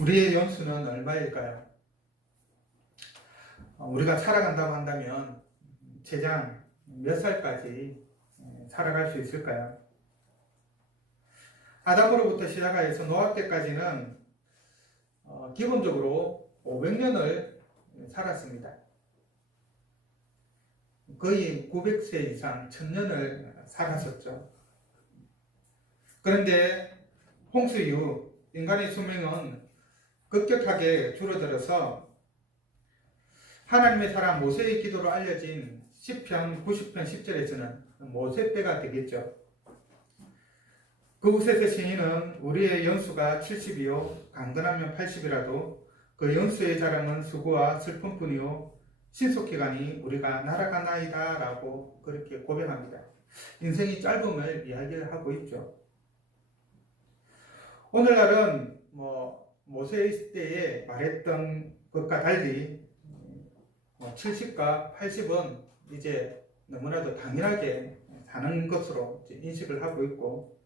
우리의 연수는 얼마일까요? 우리가 살아간다고 한다면 최장 몇 살까지 살아갈 수 있을까요? 아담으로부터 시작하여서 노아 때까지는 기본적으로 500년을 살았습니다. 거의 900세 이상 1000년을 살았었죠. 그런데 홍수 이후 인간의 수명은 급격하게 줄어들어서 하나님의 사람 모세의 기도로 알려진 시편 90편 10절에서는 모세때가 되겠죠. 그곳에서 시인은 우리의 연수가 70이요 강건하면 80이라도 그 연수의 자랑은 수고와 슬픔뿐이요 신속히 가니 우리가 날아가나이다 라고 그렇게 고백합니다. 인생이 짧음을 이야기를 하고 있죠. 오늘날은 모세의 때에 말했던 것과 달리 70과 80은 이제 너무나도 당연하게 사는 것으로 인식을 하고 있고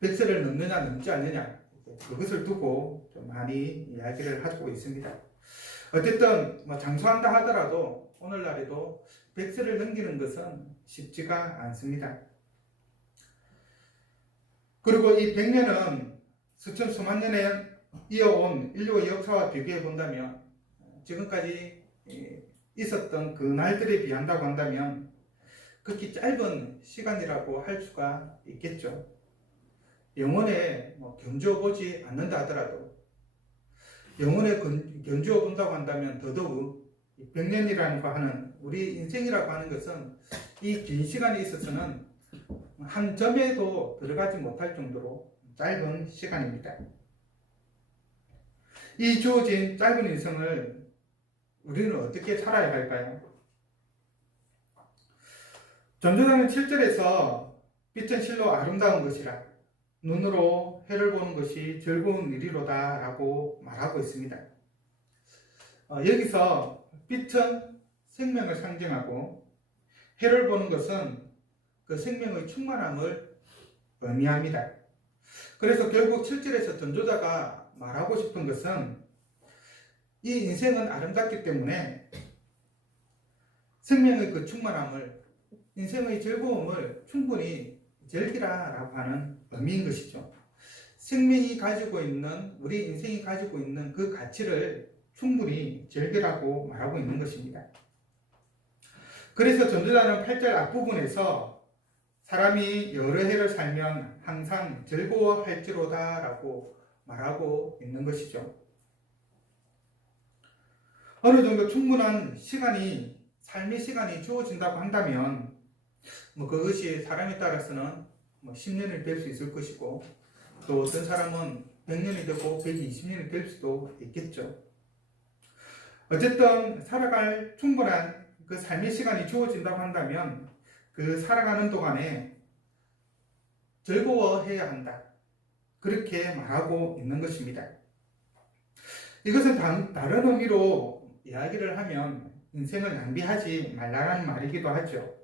100세를 넘느냐 넘지 않느냐 그것을 두고 좀 많이 이야기를 하고 있습니다. 어쨌든 장수한다 하더라도 오늘날에도 100세를 넘기는 것은 쉽지가 않습니다. 그리고 이 100년은 수천 수만 년에 이어온 인류의 역사와 비교해 본다면 지금까지 있었던 그 날들에 비한다고 한다면 극히 짧은 시간이라고 할 수가 있겠죠. 영혼에 견주어 보지 않는다 하더라도 영혼에 견주어 본다고 한다면 더더욱 100년이라는 거 하는 우리 인생이라고 하는 것은 이 긴 시간에 있어서는 한 점에도 들어가지 못할 정도로 짧은 시간입니다. 이 주어진 짧은 인생을 우리는 어떻게 살아야 할까요? 전도자는 7절에서 빛은 실로 아름다운 것이라 눈으로 해를 보는 것이 즐거운 일이로다 라고 말하고 있습니다. 여기서 빛은 생명을 상징하고 해를 보는 것은 그 생명의 충만함을 의미합니다. 그래서 결국 7절에서 전도자가 말하고 싶은 것은 이 인생은 아름답기 때문에 생명의 그 충만함을 인생의 즐거움을 충분히 즐기라라고 하는 의미인 것이죠. 생명이 가지고 있는 우리 인생이 가지고 있는 그 가치를 충분히 즐기라고 말하고 있는 것입니다. 그래서 전도자는 8절 앞부분에서 사람이 여러 해를 살면 항상 즐거워할지로다 라고 말하고 있는 것이죠. 어느 정도 충분한 시간이 삶의 시간이 주어진다고 한다면 그것이 사람에 따라서는 10년이 될 수 있을 것이고 또 어떤 사람은 100년이 되고 120년이 될 수도 있겠죠. 어쨌든 살아갈 충분한 그 삶의 시간이 주어진다고 한다면 그 살아가는 동안에 즐거워해야 한다. 그렇게 말하고 있는 것입니다. 이것은 다른 의미로 이야기를 하면 인생을 낭비하지 말라는 말이기도 하죠.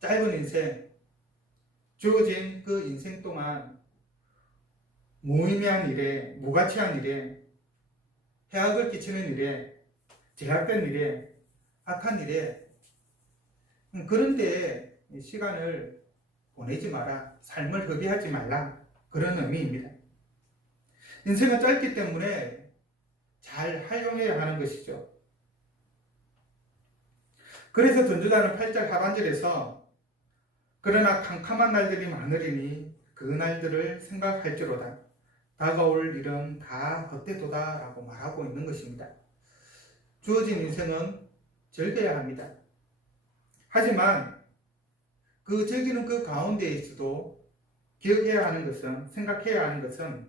짧은 인생, 주어진 그 인생 동안 무의미한 일에, 무가치한 일에, 해악을 끼치는 일에, 제약된 일에, 악한 일에 그런 데에 시간을 보내지 마라. 삶을 허비하지 말라. 그런 의미입니다. 인생은 짧기 때문에 잘 활용해야 하는 것이죠. 그래서 전도자는 8절 하반절에서 그러나 캄캄한 날들이 많으리니 그 날들을 생각할지로다. 다가올 일은 다 헛되도다 라고 말하고 있는 것입니다. 주어진 인생은 즐겨야 합니다. 하지만 그 즐기는 그 가운데에서도 기억해야 하는 것은, 생각해야 하는 것은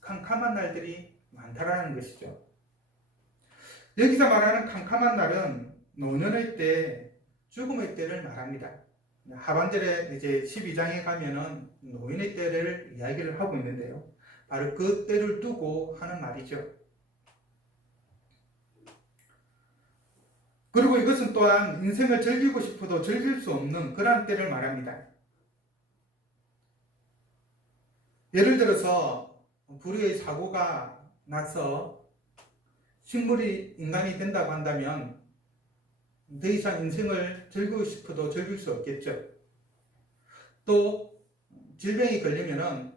캄캄한 날들이 많다라는 것이죠. 여기서 말하는 캄캄한 날은 노년의 때, 죽음의 때를 말합니다. 하반절에 이제 12장에 가면은 노인의 때를 이야기를 하고 있는데요. 바로 그 때를 두고 하는 말이죠. 그리고 이것은 또한 인생을 즐기고 싶어도 즐길 수 없는 그런 때를 말합니다. 예를 들어서 불의의 사고가 나서 식물이 인간이 된다고 한다면 더 이상 인생을 즐기고 싶어도 즐길 수 없겠죠. 또 질병이 걸리면은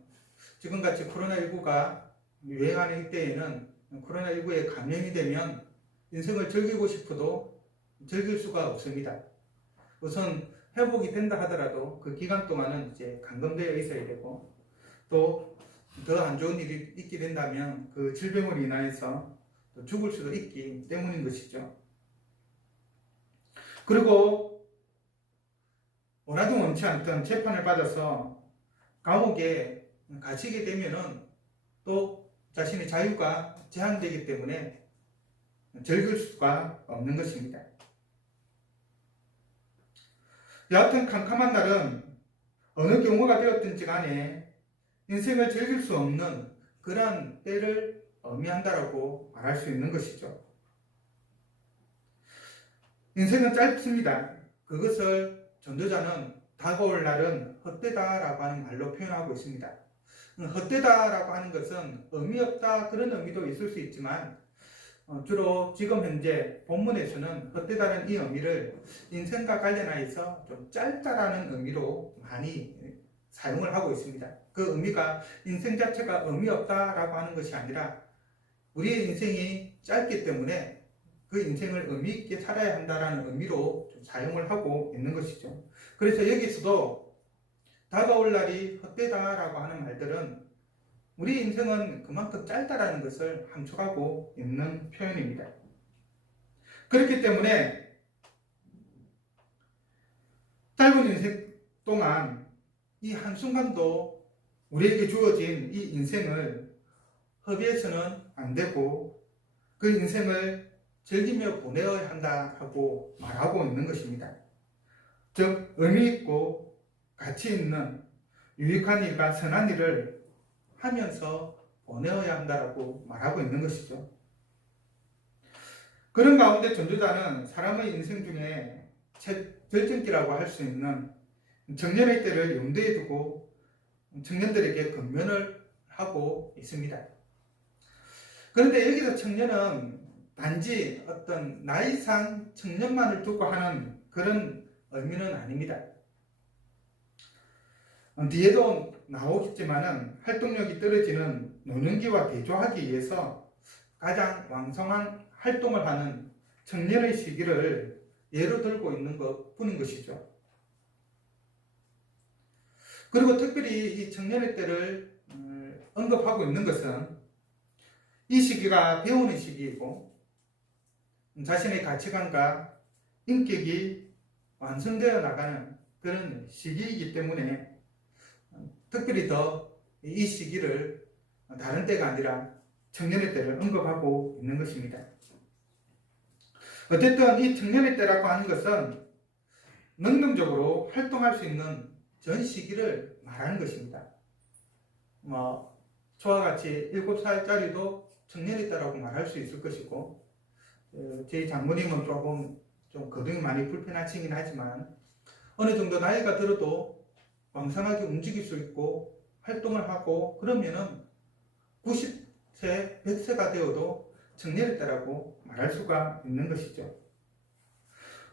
지금같이 코로나19가 유행하는 이때에는 코로나19에 감염이 되면 인생을 즐기고 싶어도 즐길 수가 없습니다. 우선 회복이 된다 하더라도 그 기간 동안은 이제 감금되어 있어야 되고, 또 더 안 좋은 일이 있게 된다면 그 질병으로 인하여서 또 죽을 수도 있기 때문인 것이죠. 그리고 원하든 원치 않든 재판을 받아서 감옥에 갇히게 되면은 또 자신의 자유가 제한되기 때문에 즐길 수가 없는 것입니다. 여하튼 캄캄한 날은 어느 경우가 되었든지 간에 인생을 즐길 수 없는 그러한 때를 의미한다라고 말할 수 있는 것이죠. 인생은 짧습니다. 그것을 전도자는 다가올 날은 헛되다라고 하는 말로 표현하고 있습니다. 헛되다라고 하는 것은 의미 없다 그런 의미도 있을 수 있지만 주로 지금 현재 본문에서는 헛되다는 이 의미를 인생과 관련하여서 좀 짧다라는 의미로 많이 사용을 하고 있습니다. 그 의미가 인생 자체가 의미 없다라고 하는 것이 아니라 우리의 인생이 짧기 때문에 그 인생을 의미 있게 살아야 한다라는 의미로 좀 사용을 하고 있는 것이죠. 그래서 여기서도 다가올 날이 헛되다라고 하는 말들은 우리 인생은 그만큼 짧다라는 것을 함축하고 있는 표현입니다. 그렇기 때문에 짧은 인생 동안 이 한순간도 우리에게 주어진 이 인생을 허비해서는 안 되고 그 인생을 즐기며 보내야 한다고 말하고 있는 것입니다. 즉 의미 있고 가치 있는 유익한 일과 선한 일을 하면서 보내어야 한다고 말하고 있는 것이죠. 그런 가운데 전도자는 사람의 인생 중에 절정기라고 할 수 있는 청년의 때를 염두에 두고 청년들에게 권면을 하고 있습니다. 그런데 여기서 청년은 단지 어떤 나이상 청년만을 두고 하는 그런 의미는 아닙니다. 뒤에도 나오겠지만은 활동력이 떨어지는 노년기와 대조하기 위해서 가장 왕성한 활동을 하는 청년의 시기를 예로 들고 있는 것 뿐인 것이죠. 그리고 특별히 이 청년의 때를 언급하고 있는 것은 이 시기가 배우는 시기이고 자신의 가치관과 인격이 완성되어 나가는 그런 시기이기 때문에 특별히 더 이 시기를 다른 때가 아니라 청년의 때를 언급하고 있는 것입니다. 어쨌든 이 청년의 때라고 하는 것은 능동적으로 활동할 수 있는 전 시기를 말하는 것입니다. 저와 같이 7살짜리도 청년의 때라고 말할 수 있을 것이고, 저희 장모님은 조금 좀 거동이 많이 불편하시긴 하지만 어느 정도 나이가 들어도 왕성하게 움직일 수 있고 활동을 하고 그러면은 90세, 100세가 되어도 청년의 때라고 말할 수가 있는 것이죠.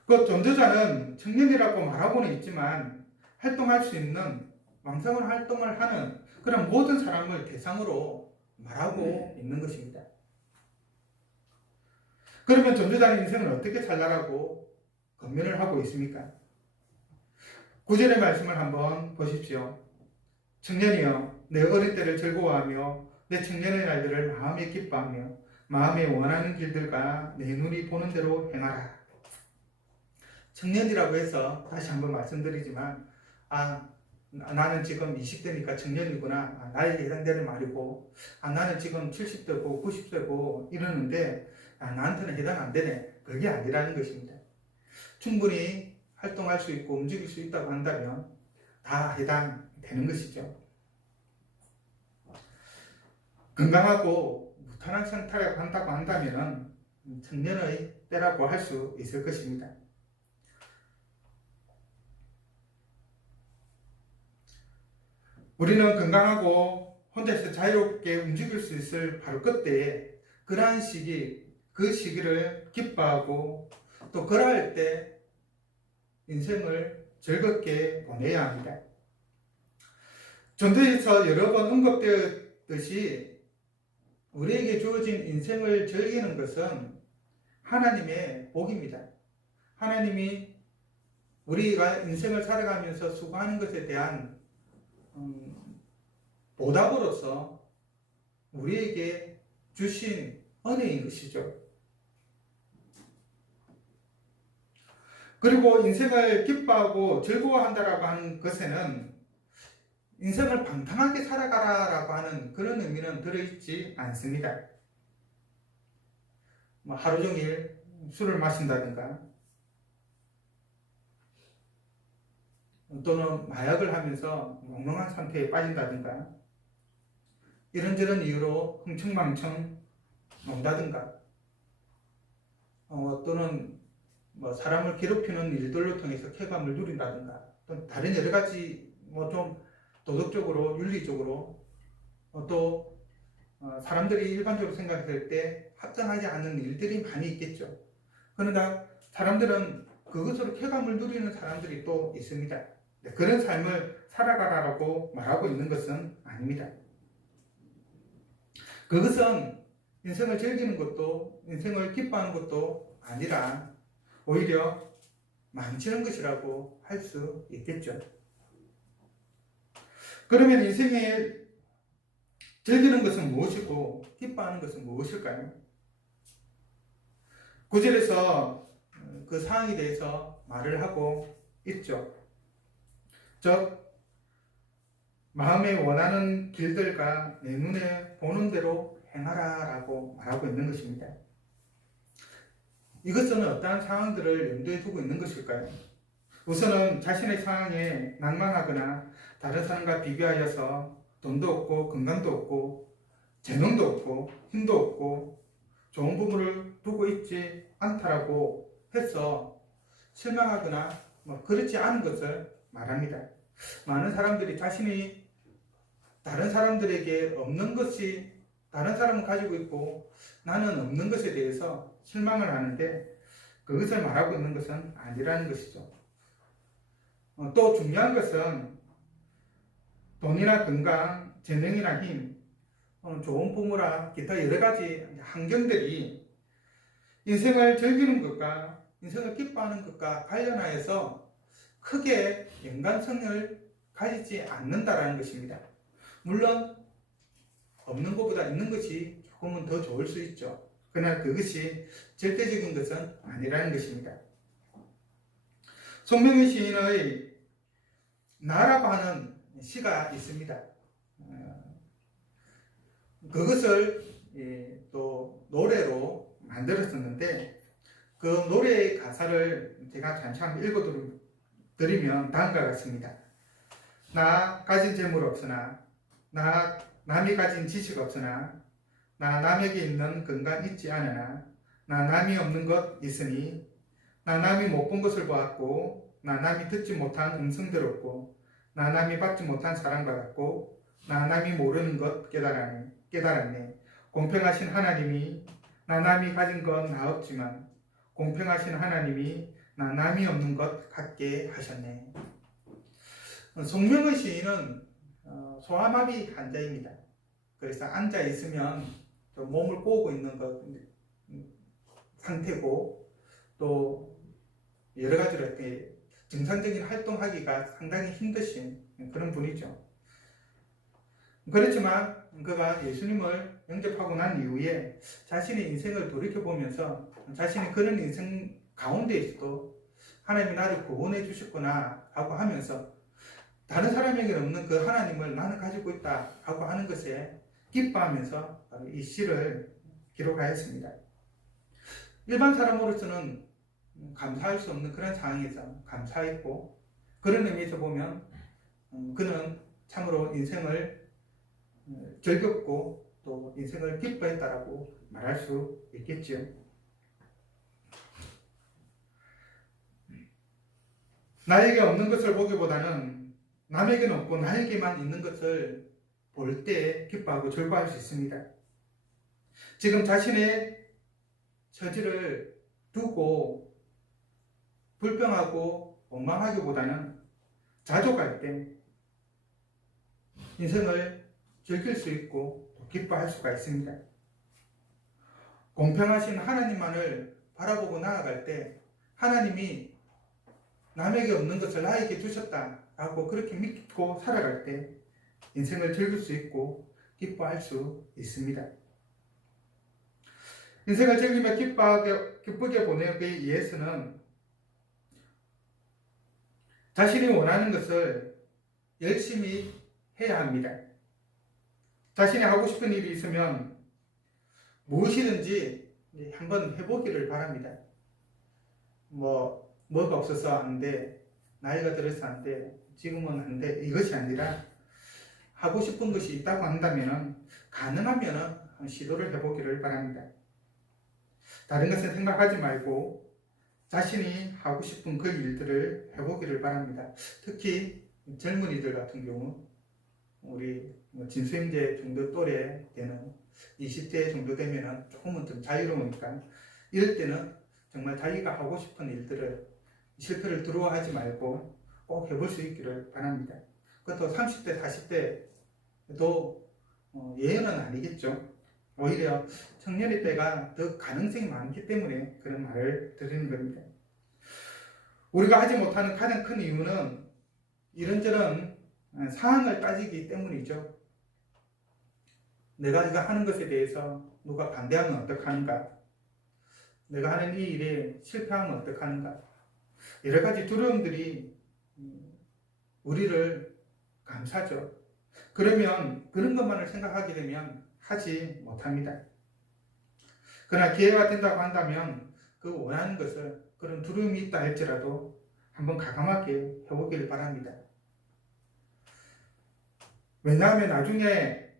그 전도자는 청년이라고 말하고는 있지만 활동할 수 있는 왕성한 활동을 하는 그런 모든 사람을 대상으로 말하고 있는 것입니다. 그러면 전도자의 인생을 어떻게 살라고 권면을 하고 있습니까? 9절의 말씀을 한번 보십시오. 청년이여, 내 어린 때를 즐거워하며 내 청년의 날들을 마음에 기뻐하며 마음에 원하는 길들과 내 눈이 보는 대로 행하라. 청년이라고 해서 다시 한번 말씀드리지만 나는 지금 20대니까 청년이구나, 나에게 해당되는 말이고, 나는 지금 70대고 90대고 이러는데 나한테는 해당 안 되네, 그게 아니라는 것입니다. 충분히 활동할 수 있고 움직일 수 있다고 한다면 다 해당되는 것이죠. 건강하고 무탈한 상태라고 한다고 한다면 청년의 때라고 할 수 있을 것입니다. 우리는 건강하고 혼자서 자유롭게 움직일 수 있을 바로 그때에 그러한 시기, 그 시기를 기뻐하고 또 그럴 때 인생을 즐겁게 보내야 합니다. 전도에서 여러 번 언급되었듯이 우리에게 주어진 인생을 즐기는 것은 하나님의 복입니다. 하나님이 우리가 인생을 살아가면서 수고하는 것에 대한 보답으로서 우리에게 주신 은혜인 것이죠. 그리고 인생을 기뻐하고 즐거워한다라고 하는 것에는 인생을 방탕하게 살아가라라고 하는 그런 의미는 들어있지 않습니다. 하루 종일 술을 마신다든가 또는 마약을 하면서 몽롱한 상태에 빠진다든가 이런저런 이유로 흥청망청 논다든가 또는 사람을 괴롭히는 일들로 통해서 쾌감을 누린다든가 또 다른 여러 가지 좀 도덕적으로 윤리적으로 또 사람들이 일반적으로 생각했을 때 합당하지 않은 일들이 많이 있겠죠. 그러나 사람들은 그것으로 쾌감을 누리는 사람들이 또 있습니다. 그런 삶을 살아가라고 말하고 있는 것은 아닙니다. 그것은 인생을 즐기는 것도 인생을 기뻐하는 것도 아니라 오히려 망치는 것이라고 할 수 있겠죠. 그러면 인생에 즐기는 것은 무엇이고 기뻐하는 것은 무엇일까요? 9절에서 그 사항에 대해서 말을 하고 있죠. 즉 마음에 원하는 길들과 내 눈에 보는 대로 행하라 라고 말하고 있는 것입니다. 이것은 어떠한 상황들을 염두에 두고 있는 것일까요? 우선은 자신의 상황에 낭만하거나 다른 사람과 비교하여서 돈도 없고 건강도 없고 재능도 없고 힘도 없고 좋은 부분을 두고 있지 않다라고 해서 실망하거나 그렇지 않은 것을 말합니다. 많은 사람들이 자신이 다른 사람들에게 없는 것이 다른 사람은 가지고 있고 나는 없는 것에 대해서 실망을 하는데 그것을 말하고 있는 것은 아니라는 것이죠. 또 중요한 것은 돈이나 건강, 재능이나 힘, 좋은 부모라 기타 여러 가지 환경들이 인생을 즐기는 것과 인생을 기뻐하는 것과 관련하여서 크게 연관성을 가지지 않는다라는 것입니다. 물론 없는 것보다 있는 것이 조금은 더 좋을 수 있죠. 그러나 그것이 절대적인 것은 아니라는 것입니다. 손명희 시인의 나라고 하는 시가 있습니다. 그것을 또 노래로 만들었었는데 그 노래의 가사를 제가 잠시 한번 읽어드리면 다음과 같습니다. 나 가진 재물 없으나 나 남이 가진 지식 없으나 나 남에게 있는 건강 있지 않으나 나 남이 없는 것 있으니 나 남이 못 본 것을 보았고 나 남이 듣지 못한 음성 들었고 나 남이 받지 못한 사랑받았고 나 남이 모르는 것 깨달았네. 공평하신 하나님이 나 남이 가진 건 나 없지만 공평하신 하나님이 나 남이 없는 것 같게 하셨네. 송명의 시인은 소아마비 환자입니다. 그래서 앉아 있으면 몸을 꼬고 있는 것 상태고 또 여러 가지로 이렇게 정상적인 활동하기가 상당히 힘드신 그런 분이죠. 그렇지만 그가 예수님을 영접하고 난 이후에 자신의 인생을 돌이켜보면서 자신이 그런 인생 가운데에서도 하나님이 나를 구원해 주셨구나 하고 하면서 다른 사람에게 없는 그 하나님을 나는 가지고 있다 하고 하는 것에 기뻐하면서 이 시를 기록하였습니다. 일반 사람으로서는 감사할 수 없는 그런 상황에서 감사했고 그런 의미에서 보면 그는 참으로 인생을 즐겁고 또 인생을 기뻐했다라고 말할 수 있겠지요. 나에게 없는 것을 보기보다는 남에게는 없고 나에게만 있는 것을 볼 때 기뻐하고 즐거워할 수 있습니다. 지금 자신의 처지를 두고 불평하고 원망하기보다는 자족할 때 인생을 즐길 수 있고 또 기뻐할 수가 있습니다. 공평하신 하나님만을 바라보고 나아갈 때 하나님이 남에게 없는 것을 나에게 주셨다라고 그렇게 믿고 살아갈 때 인생을 즐길 수 있고 기뻐할 수 있습니다. 인생을 즐기며 기쁘게 보내기 위해서는 자신이 원하는 것을 열심히 해야 합니다. 자신이 하고 싶은 일이 있으면 무엇이든지 한번 해보기를 바랍니다. 뭐가 없어서 안 돼, 나이가 들어서 안 돼, 지금은 안 돼, 이것이 아니라 하고 싶은 것이 있다고 한다면 가능하면 시도를 해보기를 바랍니다. 다른 것은 생각하지 말고 자신이 하고 싶은 그 일들을 해보기를 바랍니다. 특히 젊은이들 같은 경우 우리 진수형제 정도 또래 되는 20대 정도 되면 조금은 좀 자유로우니까 이럴 때는 정말 자기가 하고 싶은 일들을 실패를 두려워하지 말고 꼭 해볼 수 있기를 바랍니다. 그것도 30대, 40대도 예외는 아니겠죠. 오히려 청년의 때가 더 가능성이 많기 때문에 그런 말을 드리는 겁니다. 우리가 하지 못하는 가장 큰 이유는 이런저런 사항을 따지기 때문이죠. 내가 하는 것에 대해서 누가 반대하면 어떡하는가? 내가 하는 이 일에 실패하면 어떡하는가? 여러 가지 두려움들이 우리를 감싸죠. 그러면 그런 것만을 생각하게 되면 하지 못합니다. 그러나 기회가 된다고 한다면 그 원하는 것을 그런 두려움이 있다 할지라도 한번 과감하게 해보기를 바랍니다. 왜냐하면 나중에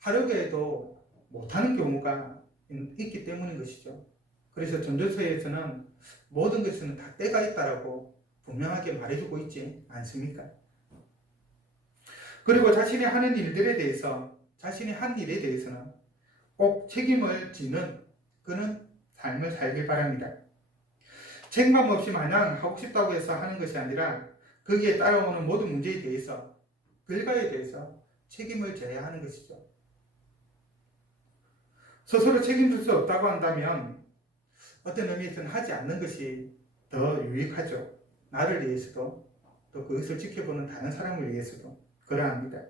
하려고 해도 못하는 경우가 있기 때문인 것이죠. 그래서 전도서에서는 모든 것에는 다 때가 있다라고 분명하게 말해주고 있지 않습니까? 그리고 자신이 하는 일들에 대해서, 자신이 한 일에 대해서는 꼭 책임을 지는 그런 삶을 살길 바랍니다. 책임감 없이 마냥 하고 싶다고 해서 하는 것이 아니라 거기에 따라오는 모든 문제에 대해서, 결과에 대해서 책임을 져야 하는 것이죠. 스스로 책임질 수 없다고 한다면 어떤 의미에서는 하지 않는 것이 더 유익하죠. 나를 위해서도 또 그것을 지켜보는 다른 사람을 위해서도 그러합니다.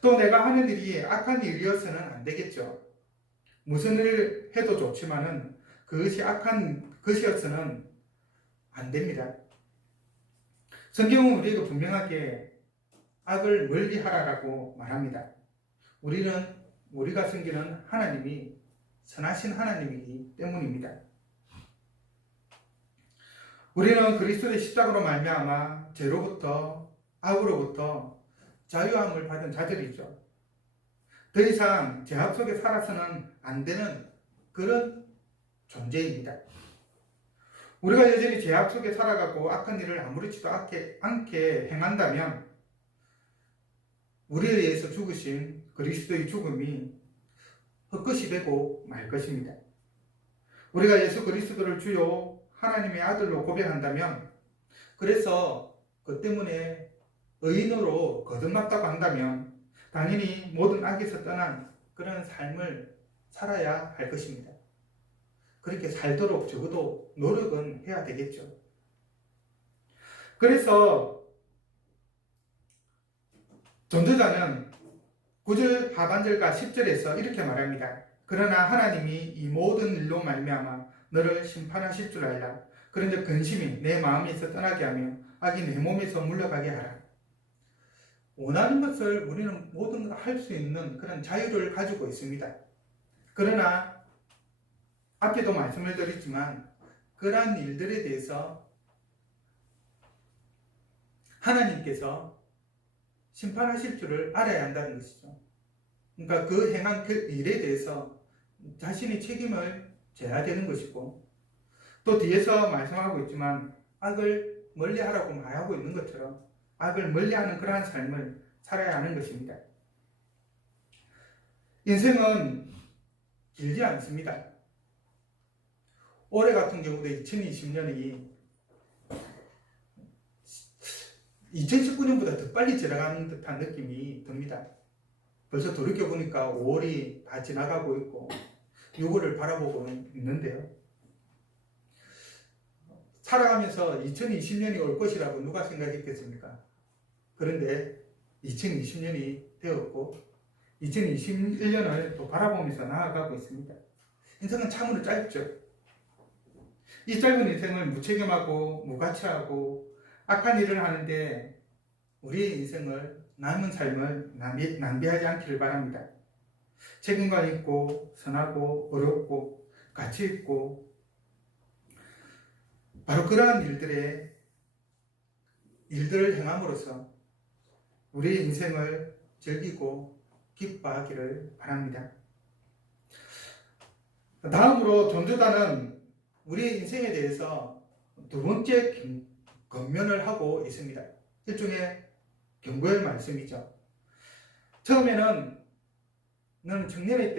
또 내가 하는 일이 악한 일이어서는 안 되겠죠. 무슨 일을 해도 좋지만은 그것이 악한 것이어서는 안 됩니다. 성경은 우리에게 분명하게 악을 멀리하라라고 말합니다. 우리가 섬기는 하나님이 선하신 하나님이기 때문입니다. 우리는 그리스도의 십자가로 말미암아 죄로부터 악으로부터 자유함을 받은 자들이죠. 더 이상 죄악 속에 살아서는 안 되는 그런 존재입니다. 우리가 여전히 죄악 속에 살아가고 악한 일을 아무렇지도 않게 행한다면 우리에 의해서 죽으신 그리스도의 죽음이 헛것이 되고 말 것입니다. 우리가 예수 그리스도를 주요 하나님의 아들로 고백한다면, 그래서 그 때문에 의인으로 거듭났다고 한다면 당연히 모든 악에서 떠난 그런 삶을 살아야 할 것입니다. 그렇게 살도록 적어도 노력은 해야 되겠죠. 그래서 전도자는 9절 하반절과 10절에서 이렇게 말합니다. 그러나 하나님이 이 모든 일로 말미암아 너를 심판하실 줄 알라. 그런데 근심이 내 마음에서 떠나게 하며 악이 내 몸에서 물러가게 하라. 원하는 것을 우리는 모든 걸 할 수 있는 그런 자유를 가지고 있습니다. 그러나 앞에도 말씀을 드렸지만 그러한 일들에 대해서 하나님께서 심판하실 줄을 알아야 한다는 것이죠. 그러니까 그 행한 그 일에 대해서 자신이 책임을 져야 되는 것이고, 또 뒤에서 말씀하고 있지만 악을 멀리하라고 말하고 있는 것처럼 악을 멀리하는 그러한 삶을 살아야 하는 것입니다. 인생은 길지 않습니다. 올해 같은 경우도 2020년이 2019년보다 더 빨리 지나가는 듯한 느낌이 듭니다. 벌써 돌이켜보니까 5월이 다 지나가고 있고 6월을 바라보고 있는데요. 살아가면서 2020년이 올 것이라고 누가 생각했겠습니까? 그런데 2020년이 되었고 2021년을 또 바라보면서 나아가고 있습니다. 인생은 참으로 짧죠. 이 짧은 인생을 무책임하고 무가치하고 악한 일을 하는데 우리의 인생을 남은 삶을 낭비하지 않기를 바랍니다. 책임감 있고 선하고 어렵고 가치 있고 바로 그러한 일들을 행함으로써 우리의 인생을 즐기고 기뻐하기를 바랍니다. 다음으로 전도단은 우리의 인생에 대해서 두 번째 권면을 하고 있습니다. 일종의 경고의 말씀이죠. 처음에는 너는 청년의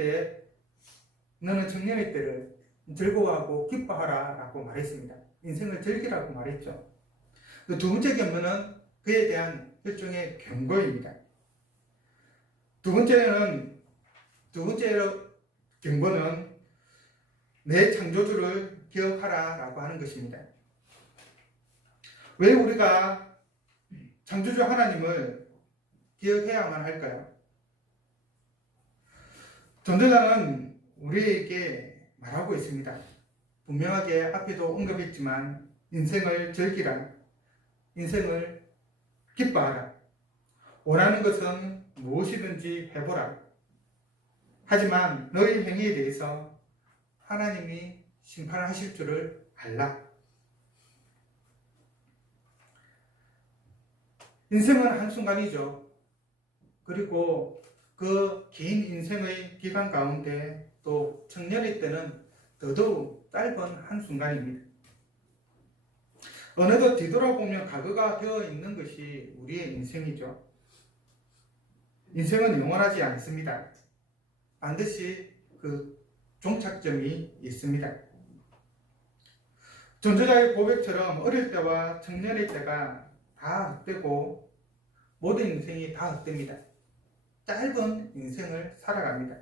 때를 즐거워하고 기뻐하라 라고 말했습니다. 인생을 즐기라고 말했죠. 두 번째 경고는 그에 대한 일종의 경고입니다. 두 번째 경고는 내 창조주를 기억하라 라고 하는 것입니다. 왜 우리가 창조주 하나님을 기억해야만 할까요? 전도자는 우리에게 말하고 있습니다. 분명하게 앞에도 언급했지만 인생을 즐기라, 인생을 기뻐하라, 원하는 것은 무엇이든지 해보라. 하지만 너의 행위에 대해서 하나님이 심판하실 줄을 알라. 인생은 한순간이죠. 그리고 그 긴 인생의 기간 가운데 또 청년의 때는 더더욱 짧은 한순간입니다. 어느덧 뒤돌아보면 과거가 되어 있는 것이 우리의 인생이죠. 인생은 영원하지 않습니다. 반드시 그 종착점이 있습니다. 전도자의 고백처럼 어릴 때와 청년의 때가 다 헛되고 모든 인생이 다 헛됩니다. 짧은 인생을 살아갑니다.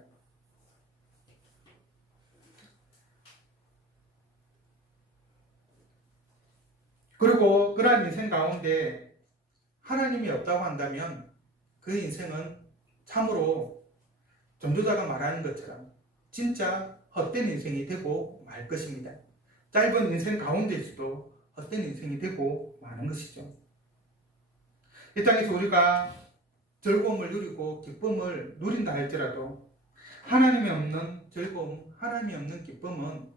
그리고 그러한 인생 가운데 하나님이 없다고 한다면 그 인생은 참으로 전도자가 말하는 것처럼 진짜 헛된 인생이 되고 말 것입니다. 짧은 인생 가운데에서도 헛된 인생이 되고 마는 것이죠. 이 땅에서 우리가 즐거움을 누리고 기쁨을 누린다 할지라도 하나님이 없는 즐거움, 하나님이 없는 기쁨은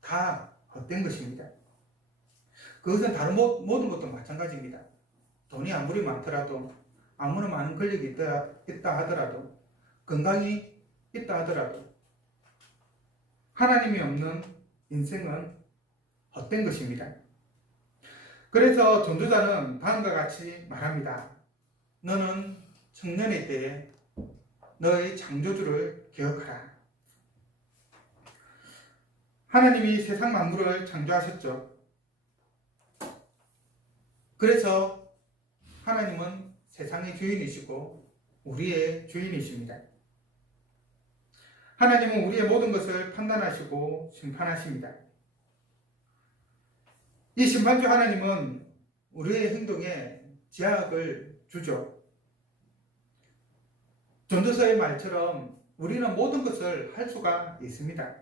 다 헛된 것입니다. 그것은 다른 모든 것도 마찬가지입니다. 돈이 아무리 많더라도, 아무리 많은 권력이 있다 하더라도, 건강이 있다 하더라도 하나님이 없는 인생은 헛된 것입니다. 그래서 전도자는 다음과 같이 말합니다. 너는 청년의 때에 너의 창조주를 기억하라. 하나님이 세상 만물을 창조하셨죠. 그래서 하나님은 세상의 주인이시고 우리의 주인이십니다. 하나님은 우리의 모든 것을 판단하시고 심판하십니다. 이 심판주 하나님은 우리의 행동에 제약을 주죠. 전도서의 말처럼 우리는 모든 것을 할 수가 있습니다.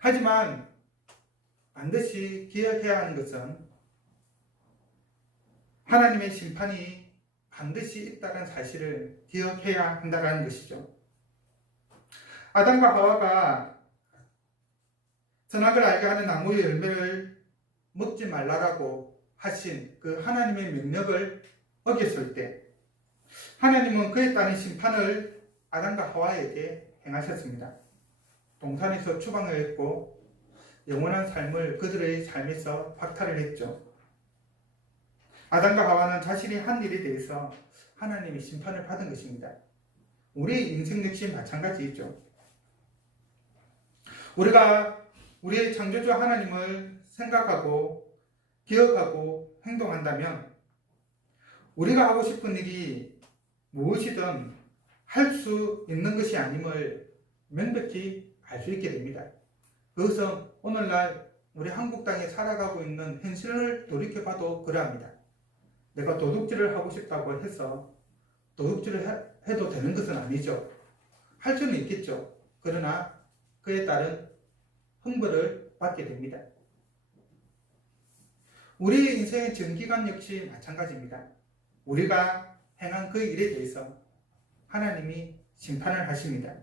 하지만 반드시 기억해야 하는 것은 하나님의 심판이 반드시 있다는 사실을 기억해야 한다는 것이죠. 아담과 하와가 선악을 알게 하는 나무의 열매를 먹지 말라라고 하신 그 하나님의 명령을 어겼을 때 하나님은 그에 따른 심판을 아담과 하와에게 행하셨습니다. 동산에서 추방을 했고 영원한 삶을 그들의 삶에서 박탈을 했죠. 아담과 하와는 자신이 한 일에 대해서 하나님의 심판을 받은 것입니다. 우리의 인생 역시 마찬가지이죠. 우리가 우리의 창조주 하나님을 생각하고 기억하고 행동한다면 우리가 하고 싶은 일이 무엇이든 할 수 있는 것이 아님을 명백히 알 수 있게 됩니다. 그것은 오늘날 우리 한국 땅에 살아가고 있는 현실을 돌이켜봐도 그러합니다. 내가 도둑질을 하고 싶다고 해서 도둑질을 해도 되는 것은 아니죠. 할 수는 있겠죠. 그러나 그에 따른 형벌을 받게 됩니다. 우리의 인생의 전기관 역시 마찬가지입니다. 우리가 행한 그 일에 대해서 하나님이 심판을 하십니다.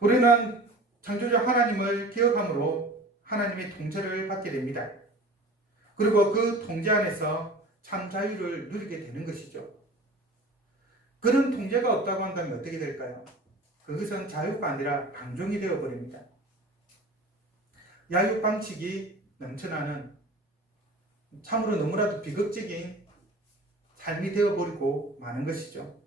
우리는 창조주 하나님을 기억함으로 하나님의 통제를 받게 됩니다. 그리고 그 통제 안에서 참 자유를 누리게 되는 것이죠. 그런 통제가 없다고 한다면 어떻게 될까요? 그것은 자유가 아니라 방종이 되어버립니다. 야육방식이 넘쳐나는 참으로 너무나도 비극적인 삶이 되어버리고 마는 것이죠.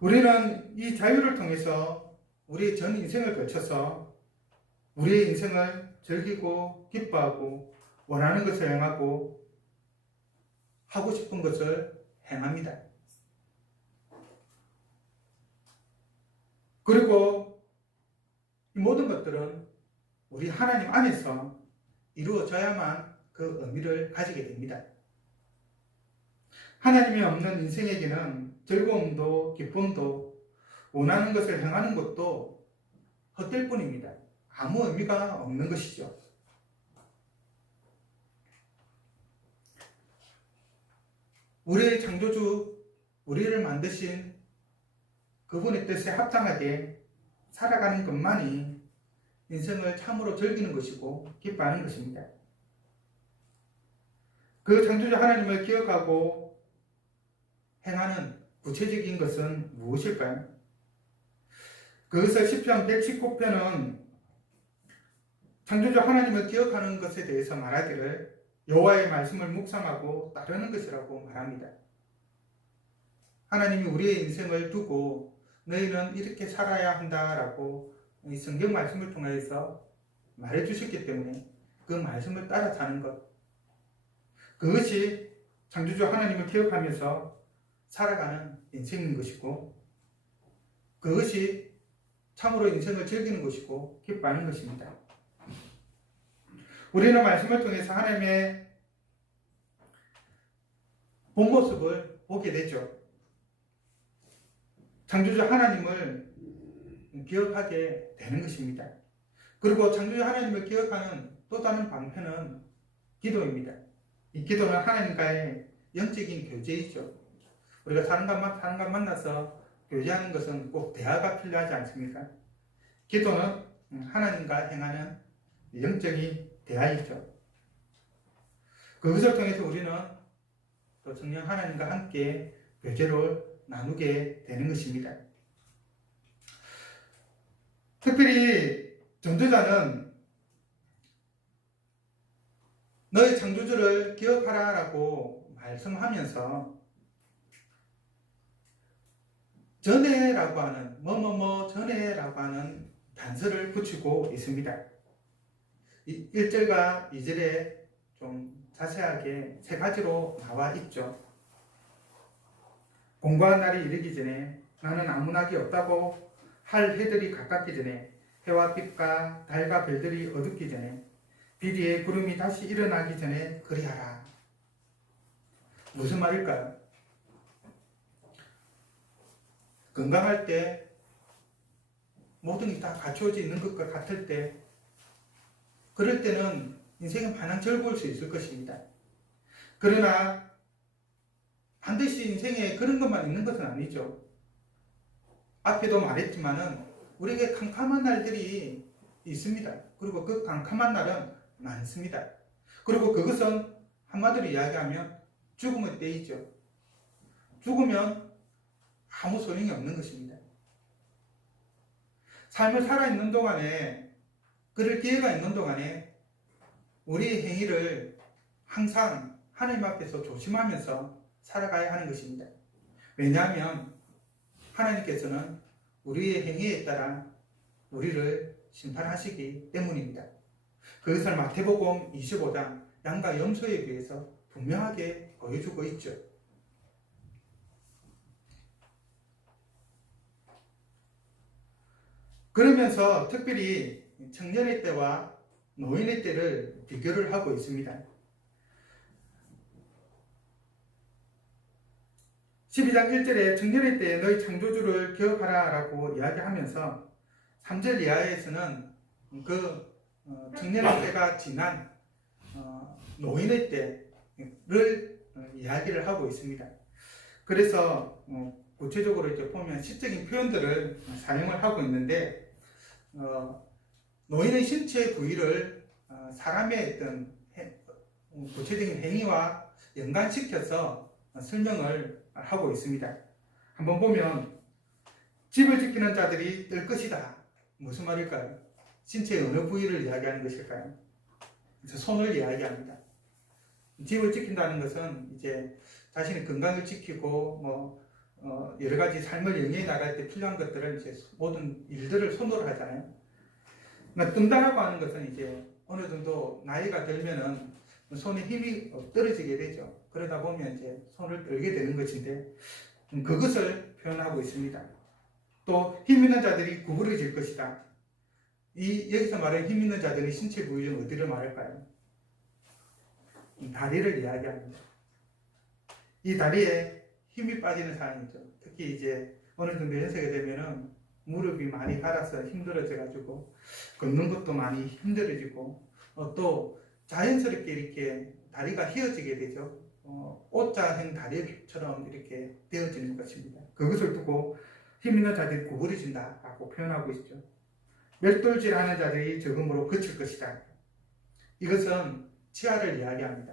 우리는 이 자유를 통해서 우리의 전 인생을 거쳐서 우리의 인생을 즐기고 기뻐하고 원하는 것을 행하고 하고 싶은 것을 행합니다. 그리고 이 모든 것들은 우리 하나님 안에서 이루어져야만 그 의미를 가지게 됩니다. 하나님이 없는 인생에게는 즐거움도 기쁨도 원하는 것을 행하는 것도 헛될 뿐입니다. 아무 의미가 없는 것이죠. 우리의 창조주, 우리를 만드신 그분의 뜻에 합당하게 살아가는 것만이 인생을 참으로 즐기는 것이고 기뻐하는 것입니다. 그 창조주 하나님을 기억하고 행하는 구체적인 것은 무엇일까요? 그것을 시편 119편은 창조주 하나님을 기억하는 것에 대해서 말하기를 여호와의 말씀을 묵상하고 따르는 것이라고 말합니다. 하나님이 우리의 인생을 두고 너희는 이렇게 살아야 한다라고 이 성경 말씀을 통해서 말해 주셨기 때문에 그 말씀을 따라 사는 것, 그것이 창조주 하나님을 기억하면서 살아가는 인생인 것이고 그것이 참으로 인생을 즐기는 것이고 기뻐하는 것입니다. 우리는 말씀을 통해서 하나님의 본 모습을 보게 되죠. 창조주 하나님을 기억하게 되는 것입니다. 그리고 창조주 하나님을 기억하는 또 다른 방편은 기도입니다. 이 기도는 하나님과의 영적인 교제이죠. 우리가 사람과 만나서 교제하는 것은 꼭 대화가 필요하지 않습니까? 기도는 하나님과 행하는 영적인 대화이죠. 그것을 통해서 우리는 또 성령 하나님과 함께 교제를 나누게 되는 것입니다. 특별히 전도자는 너의 창조주를 기억하라라고 말씀하면서 전에라고 하는 전에라고 하는 단서를 붙이고 있습니다. 1절과 2절에 좀 자세하게 세 가지로 나와 있죠. 공고한 날이 이르기 전에 나는 아무 낙이 없다고 할 해들이 가깝기 전에 해와 빛과 달과 별들이 어둡기 전에 빛 위에 구름이 다시 일어나기 전에 그리하라. 무슨 말일까요? 건강할 때 모든 게 다 갖추어져 있는 것과 같을 때 그럴 때는 인생은 마냥 즐거울 수 있을 것입니다. 그러나 반드시 인생에 그런 것만 있는 것은 아니죠. 앞에도 말했지만은 우리에게 캄캄한 날들이 있습니다. 그리고 그 캄캄한 날은 많습니다. 그리고 그것은 한마디로 이야기하면 죽음의 때이죠. 죽으면 아무 소용이 없는 것입니다. 삶을 살아있는 동안에 그럴 기회가 있는 동안에 우리의 행위를 항상 하나님 앞에서 조심하면서 살아가야 하는 것입니다. 왜냐하면 하나님께서는 우리의 행위에 따라 우리를 심판하시기 때문입니다. 그것을 마태복음 25장 양과 염소에 비해서 분명하게 보여주고 있죠. 그러면서 특별히 청년의 때와 노인의 때를 비교를 하고 있습니다. 12장 1절에 청년의 때에 너희 창조주를 기억하라 라고 이야기하면서 3절 이하에서는 그 청년의 때가 지난 노인의 때를 이야기를 하고 있습니다. 그래서 구체적으로 이제 보면 시적인 표현들을 사용을 하고 있는데 노인의 신체 부위를 사람의 어떤 구체적인 행위와 연관시켜서 설명을 하고 있습니다. 한번 보면 집을 지키는 자들이 뜰 것이다. 무슨 말일까요? 신체의 어느 부위를 이야기하는 것일까요? 그래서 손을 이야기합니다. 집을 지킨다는 것은 이제 자신의 건강을 지키고 여러 가지 삶을 영위해 나갈 때 필요한 것들을 이제 모든 일들을 손으로 하잖아요. 그러니까 뜬다라고 하는 것은 이제 어느 정도 나이가 들면은 손에 힘이 떨어지게 되죠. 그러다 보면 이제 손을 떨게 되는 것인데 그것을 표현하고 있습니다. 또 힘 있는 자들이 구부러질 것이다. 여기서 말하는 힘 있는 자들이 신체 부위는 어디를 말할까요? 다리를 이야기합니다. 이 다리에 힘이 빠지는 사람이죠. 특히 이제 어느 정도 연세가 되면은 무릎이 많이 갈아서 힘들어져가지고 걷는 것도 많이 힘들어지고 또 자연스럽게 이렇게 다리가 휘어지게 되죠. O자형 다리처럼 이렇게 되어지는 것입니다. 그것을 두고 힘 있는 자들이 구부러진다라고 표현하고 있죠. 맷돌질하는 자들이 적음으로 그칠 것이다. 이것은 치아를 이야기합니다.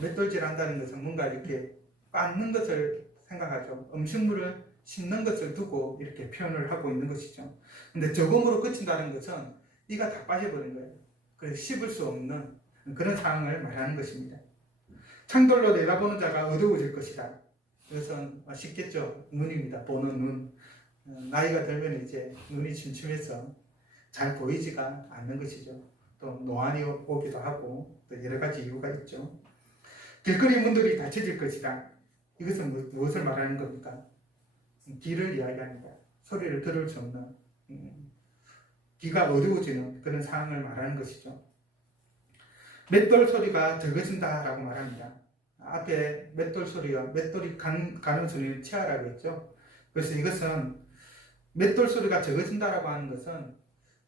맷돌질한다는 것은 뭔가 이렇게 빻는 것을 생각하죠. 음식물을 씹는 것을 두고 이렇게 표현을 하고 있는 것이죠. 근데 적음으로 그친다는 것은 이가 다 빠져버린 거예요. 그래서 씹을 수 없는 그런 상황을 말하는 것입니다. 창돌로 내다보는 자가 어두워질 것이다. 이것은 쉽겠죠. 눈입니다. 보는 눈. 나이가 들면 이제 눈이 침침해서 잘 보이지가 않는 것이죠. 또 노안이 오기도 하고 또 여러 가지 이유가 있죠. 길거리 문들이 닫혀질 것이다. 이것은 무엇을 말하는 겁니까? 귀를 이야기합니다. 소리를 들을 수 없는 귀가 어두워지는 그런 상황을 말하는 것이죠. 맷돌 소리가 적어진다라고 말합니다. 앞에 맷돌 소리와 맷돌이 가는 소리는 치아라고 했죠. 그래서 이것은 맷돌 소리가 적어진다라고 하는 것은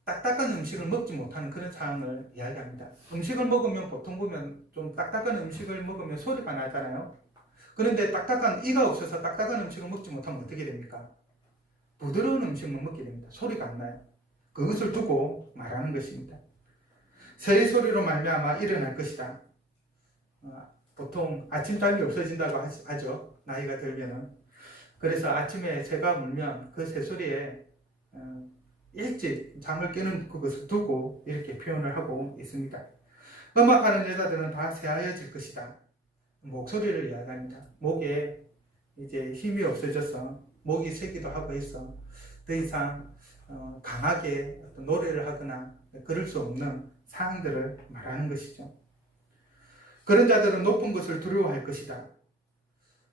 딱딱한 음식을 먹지 못하는 그런 상황을 이야기합니다. 음식을 먹으면 보통 보면 좀 딱딱한 음식을 먹으면 소리가 나잖아요. 그런데 딱딱한 이가 없어서 딱딱한 음식을 먹지 못하면 어떻게 됩니까? 부드러운 음식만 먹게 됩니다. 소리가 안 나요. 그것을 두고 말하는 것입니다. 새의 소리로 말미암아 일어날 것이다. 보통 아침잠이 없어진다고 하죠. 나이가 들면은. 그래서 아침에 새가 물면 그 새소리에 일찍 잠을 깨는 그것을 두고 이렇게 표현을 하고 있습니다. 음악하는 여자들은 다 새하얘질 것이다. 목소리를 이야기합니다. 목에 이제 힘이 없어져서 목이 새기도 하고 해서 더 이상 강하게 어떤 노래를 하거나 그럴 수 없는 상황들을 말하는 것이죠. 그런 자들은 높은 것을 두려워할 것이다.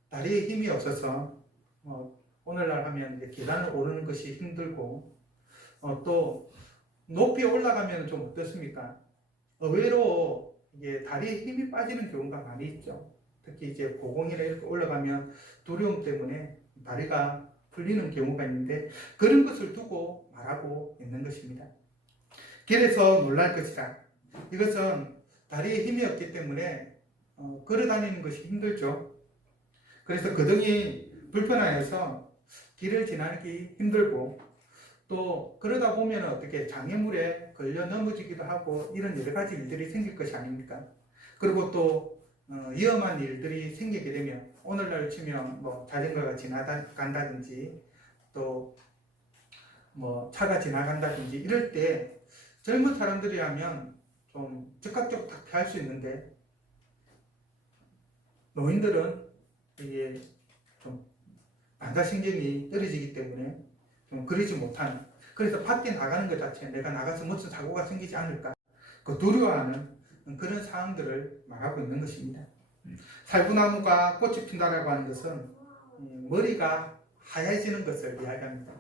다리에 힘이 없어서 오늘날 하면 이제 계단을 오르는 것이 힘들고 또 높이 올라가면 좀 어떻습니까? 의외로 이게 다리에 힘이 빠지는 경우가 많이 있죠. 특히 이제 고공이나 이렇게 올라가면 두려움 때문에 다리가 풀리는 경우가 있는데 그런 것을 두고 말하고 있는 것입니다. 길에서 놀랄 것이다. 이것은 다리에 힘이 없기 때문에 걸어 다니는 것이 힘들죠. 그래서 거동이 불편하여서 길을 지나기 힘들고 또 그러다 보면 어떻게 장애물에 걸려 넘어지기도 하고 이런 여러 가지 일들이 생길 것이 아닙니까? 그리고 또 위험한 일들이 생기게 되면 오늘날 치면 뭐 자전거가 지나간다든지 또 뭐 차가 지나간다든지 이럴 때 젊은 사람들이라면 좀 즉각적으로 다 피할 수 있는데 노인들은 이게 좀 반사신경이 떨어지기 때문에 좀 그러지 못하는, 그래서 밖에 나가는 것 자체 내가 나가서 무슨 사고가 생기지 않을까 그 두려워하는 그런 상황들을 말하고 있는 것입니다. 살구나무가 꽃이 핀다라고 하는 것은 머리가 하얘지는 것을 이야기합니다.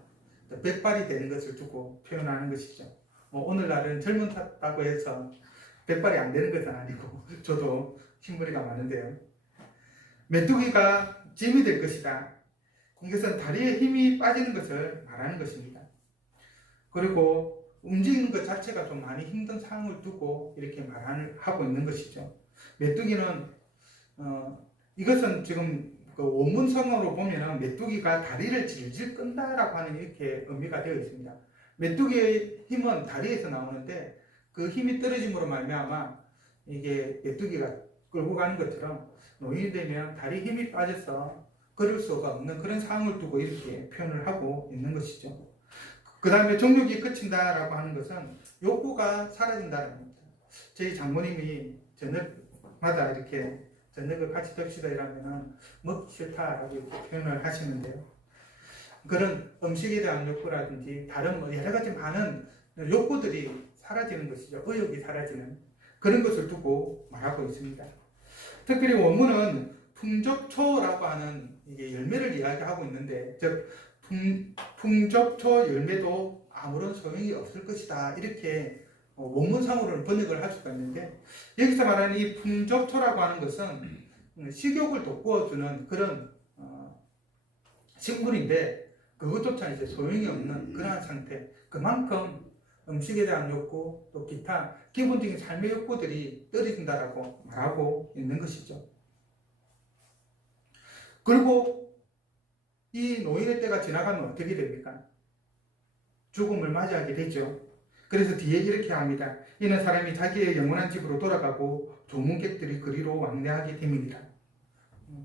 백발이 되는 것을 두고 표현하는 것이죠. 오늘날은 젊었다고 해서 백발이 안 되는 것은 아니고 저도 흰머리가 많은데요. 메뚜기가 짐이 될 것이다. 이것은 다리에 힘이 빠지는 것을 말하는 것입니다. 그리고 움직이는 것 자체가 좀 많이 힘든 상황을 두고 이렇게 말하고 있는 것이죠. 메뚜기는 이것은 지금 그 원문성어로 보면은 메뚜기가 다리를 질질 끈다라고 하는 이렇게 의미가 되어 있습니다. 메뚜기의 힘은 다리에서 나오는데 그 힘이 떨어짐으로 말미암아 이게 메뚜기가 끌고 가는 것처럼 노인이 되면 다리 힘이 빠져서 걸을 수가 없는 그런 상황을 두고 이렇게 표현을 하고 있는 것이죠. 그 다음에 정욕이 그친다라고 하는 것은 욕구가 사라진다는 겁니다. 저희 장모님이 저녁마다 이렇게 저녁을 같이 덮시다 이러면은 먹기 싫다라고 이렇게 표현을 하시는데요. 그런 음식에 대한 욕구라든지 다른 여러 가지 많은 욕구들이 사라지는 것이죠. 의욕이 사라지는 그런 것을 두고 말하고 있습니다. 특별히 원문은 풍접초라고 하는 이게 열매를 이야기하고 있는데, 즉 풍접초 열매도 아무런 소용이 없을 것이다 이렇게 원문상으로는 번역을 할 수가 있는데, 여기서 말하는 이 풍접초라고 하는 것은 식욕을 돋구어주는 그런 식물인데 그것조차 이제 소용이 없는 그러한 상태. 그만큼 음식에 대한 욕구 또 기타 기본적인 삶의 욕구들이 떨어진다라고 말하고 있는 것이죠. 그리고 이 노인의 때가 지나가면 어떻게 됩니까? 죽음을 맞이하게 되죠. 그래서 뒤에 이렇게 합니다. 이는 사람이 자기의 영원한 집으로 돌아가고 조문객들이 그리로 왕래하게 됨이니라.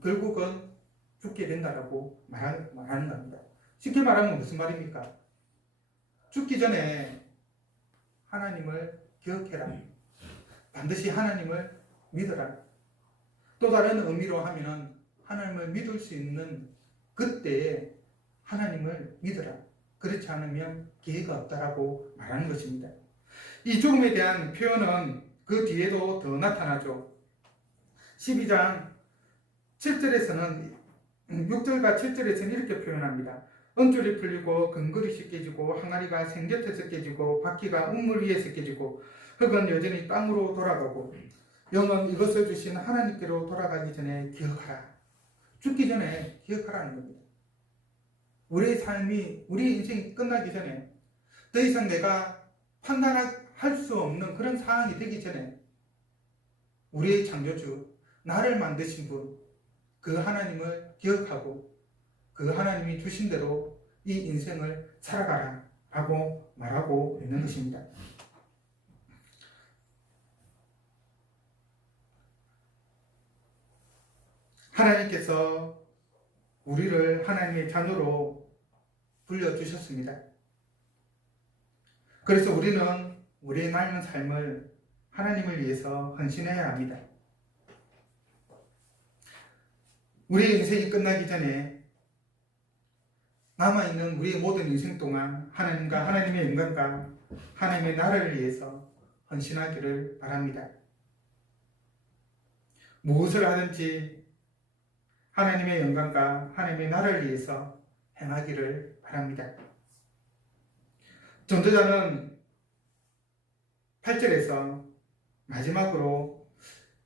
결국은 죽게 된다라고 말하는 겁니다. 쉽게 말하면 무슨 말입니까? 죽기 전에 하나님을 기억해라. 반드시 하나님을 믿어라. 또 다른 의미로 하면은 하나님을 믿을 수 있는 그때에 하나님을 믿어라. 그렇지 않으면 기회가 없다라고 말하는 것입니다. 이 죽음에 대한 표현은 그 뒤에도 더 나타나죠. 12장 7절에서는 6절과 7절에서는 이렇게 표현합니다. 은줄이 풀리고 근거리시 깨지고 항아리가 생곁에서 깨지고 바퀴가 우물 위에서 깨지고 흙은 여전히 땅으로 돌아가고 영은 이것을 주신 하나님께로 돌아가기 전에 기억하라. 죽기 전에 기억하라는 겁니다. 우리의 삶이, 우리 인생이 끝나기 전에 더 이상 내가 판단할 수 없는 그런 상황이 되기 전에 우리의 창조주, 나를 만드신 분, 그 하나님을 기억하고 그 하나님이 주신 대로 이 인생을 살아가라 라고 말하고 있는 것입니다. 하나님께서 우리를 하나님의 자녀로 불려주셨습니다. 그래서 우리는 우리의 남은 삶을 하나님을 위해서 헌신해야 합니다. 우리의 인생이 끝나기 전에 남아있는 우리의 모든 인생 동안 하나님과 하나님의 영광과 하나님의 나라를 위해서 헌신하기를 바랍니다. 무엇을 하든지 하나님의 영광과 하나님의 나라를 위해서 행하기를 바랍니다. 전도자는 8절에서 마지막으로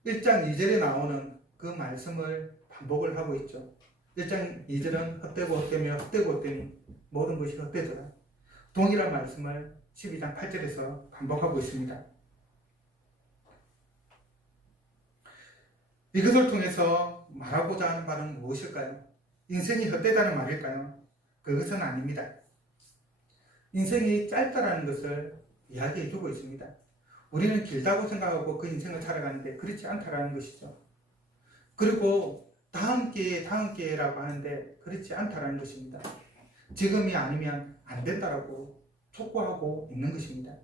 1장 2절에 나오는 그 말씀을 반복을 하고 있죠. 1장 2절은 헛되고 헛되며 헛되고 헛되니 모든 것이 헛되더라. 동일한 말씀을 12장 8절에서 반복하고 있습니다. 이것을 통해서 말하고자 하는 바는 무엇일까요? 인생이 헛되다는 말일까요? 그것은 아닙니다. 인생이 짧다라는 것을 이야기해 주고 있습니다. 우리는 길다고 생각하고 그 인생을 살아가는데 그렇지 않다라는 것이죠. 그리고 다음 기회라고 하는데 그렇지 않다라는 것입니다. 지금이 아니면 안 된다라고 촉구하고 있는 것입니다.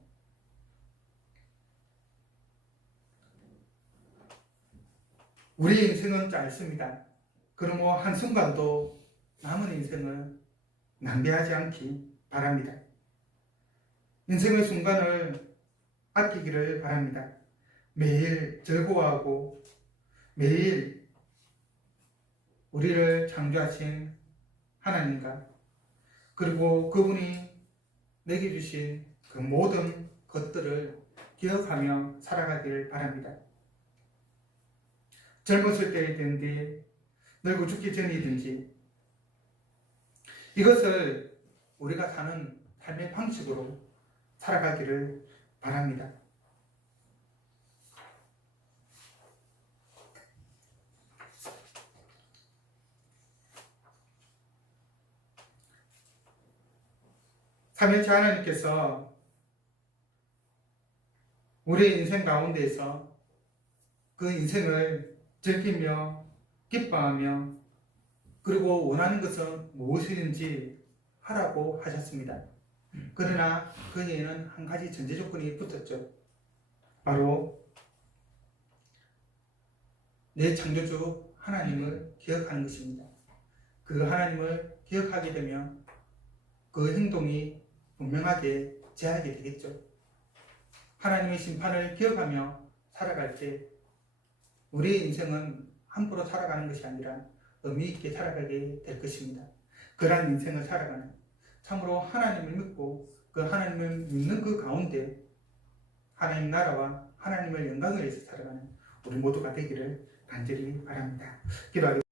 우리 인생은 짧습니다. 그러므로 한순간도 남은 인생을 낭비하지 않기 바랍니다. 인생의 순간을 아끼기를 바랍니다. 매일 즐거워하고 매일 우리를 창조하신 하나님과 그리고 그분이 내게 주신 그 모든 것들을 기억하며 살아가길 바랍니다. 젊었을 때이든지 늙어 죽기 전이든지 이것을 우리가 사는 삶의 방식으로 살아가기를 바랍니다. 삼일째 하나님께서 우리의 인생 가운데에서 그 인생을 즐기며 기뻐하며 그리고 원하는 것은 무엇이든지 하라고 하셨습니다. 그러나 거기에는 한 가지 전제 조건이 붙었죠. 바로 내 창조주 하나님을 기억하는 것입니다. 그 하나님을 기억하게 되면 그 행동이 분명하게 제하게 되겠죠. 하나님의 심판을 기억하며 살아갈 때 우리의 인생은 함부로 살아가는 것이 아니라 의미 있게 살아가게 될 것입니다. 그러한 인생을 살아가는 참으로 하나님을 믿고 그 하나님을 믿는 그 가운데 하나님 나라와 하나님의 영광을 위해서 살아가는 우리 모두가 되기를 간절히 바랍니다. 기도하겠습니다.